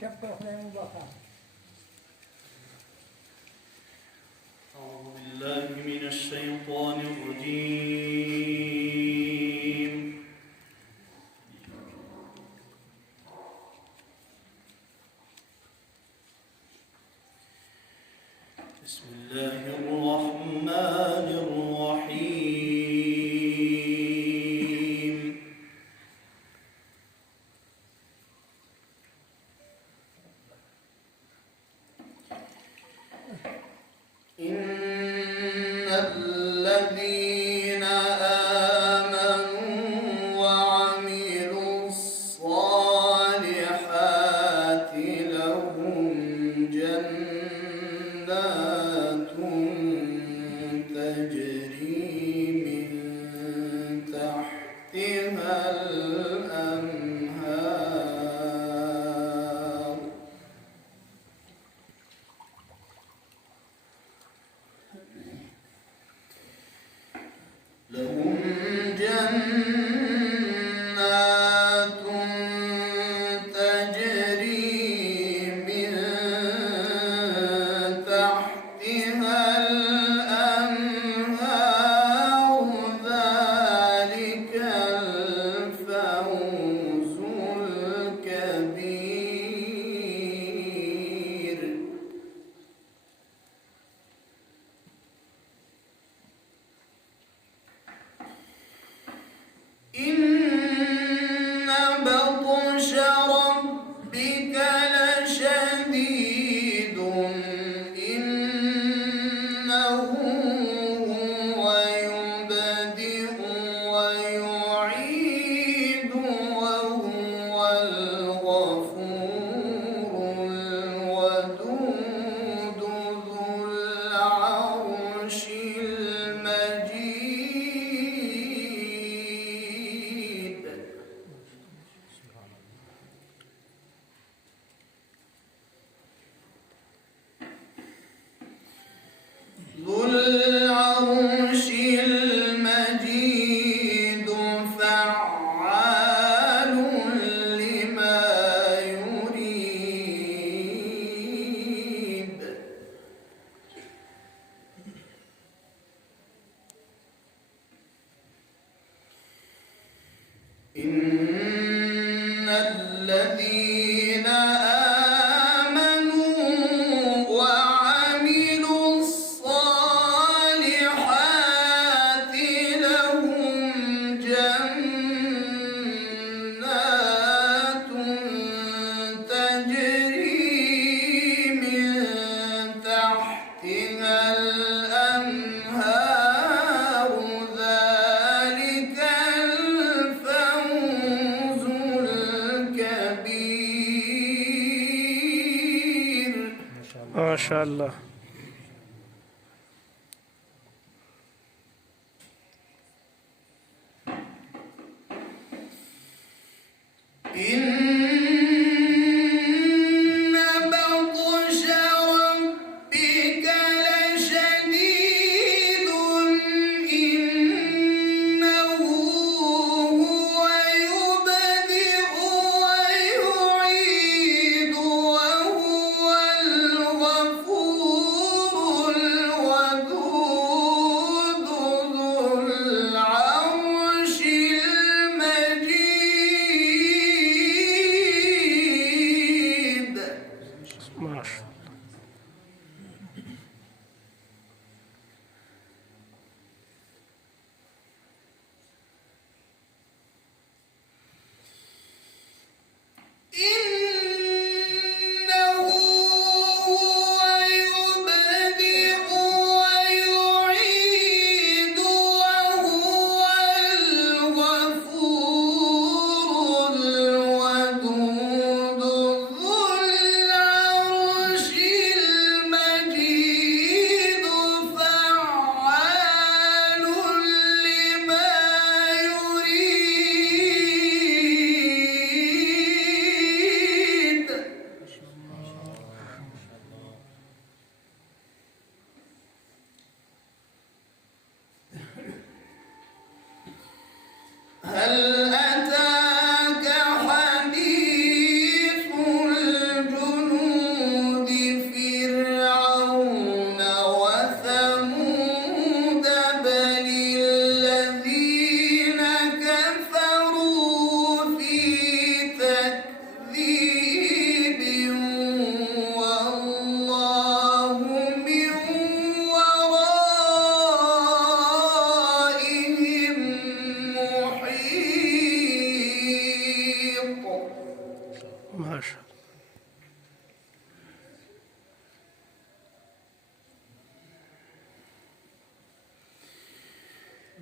شبه لهم بقى. أعوذ بالله من الشيطان الرجيم. بسم الله الرحمن الرحيم. إن الذين آمنوا وعملوا الصالحات لهم جنات تجري من تحتها الأنهار لهم جنات تجري من تحتها الأنهار ذلك الفوز الكبير. إن بطش ربك لشديد إنه هو يبدئ ويعيد وهو الغفور الودود ذو العرش المجيد. ذو العرش المجيد فعال لما يريد. إن الذين آمنوا وعملوا الصالحات لهم جنات تجري من تحتها الأنهار ذلك الفوز الكبير. ما شاء الله. إن بطش ربك لشديد إنه هو يبدئ ويعيد وهو الغفور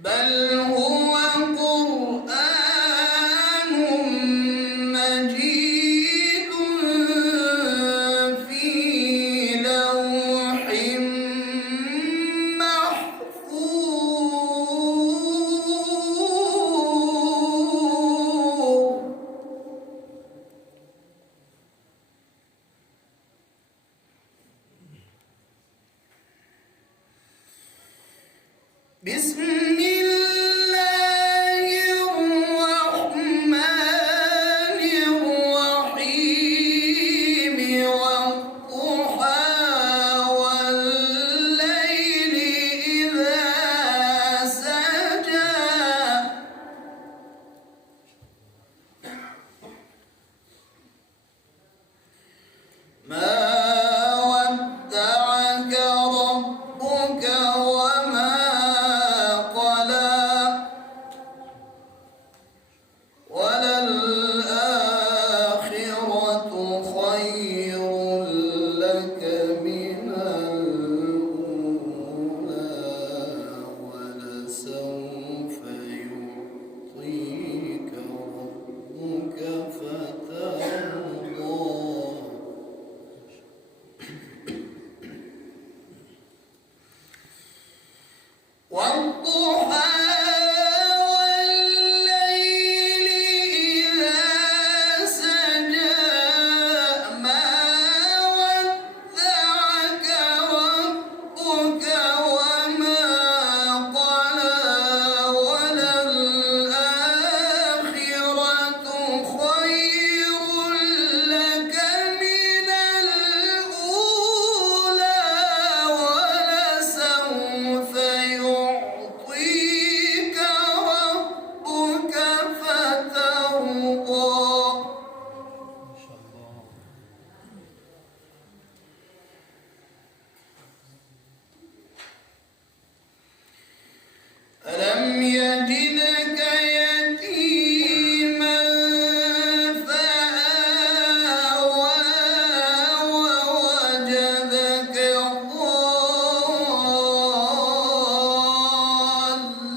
بل هو قرآن مجيد في لوح محفوظ. بسم الله الرحمن الرحيم والضحى والليل إذا سجى ما ودعك ربك وما قلى وللآخرة خير لك من الأولى ولسوف يعطيك ربك فترضى. والضحى والليل إذا سجى ما ودعك ربك وما قلى وللآخرة خير لك من الأولى ولسوف يعطيك ربك فترضى. ألم يجدك يتيما فآوى ووجدك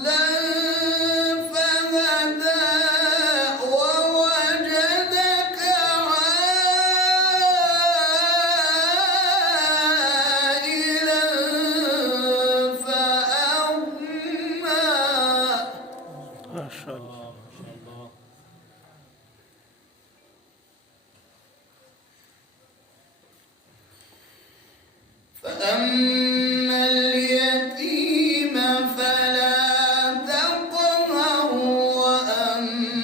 ضالا فهدى ووجدك عائلا فأغنى. ما شاء الله. فأما اليتيم فلا تقهر وأما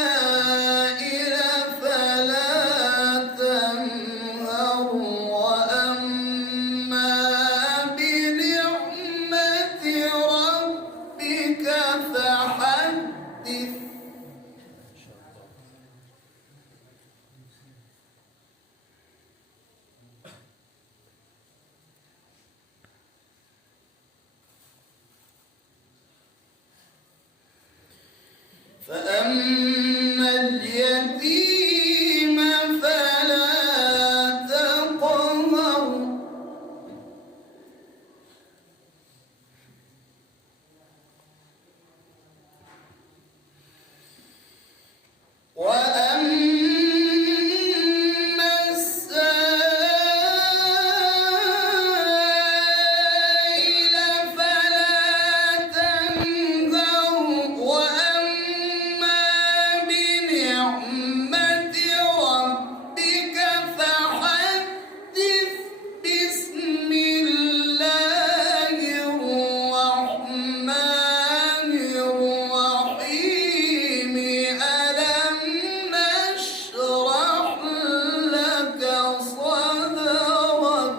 السائل فلا تنهر وأما بنعمة ربك فحدث. فأما اليتيم فلا تقهر وأما السائل فلا تنهر وأما بنعمة ربك فحدث. بسم الله الرحمن الرحيم ألم نشرح لك صدرك.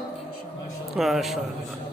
ما شاء الله.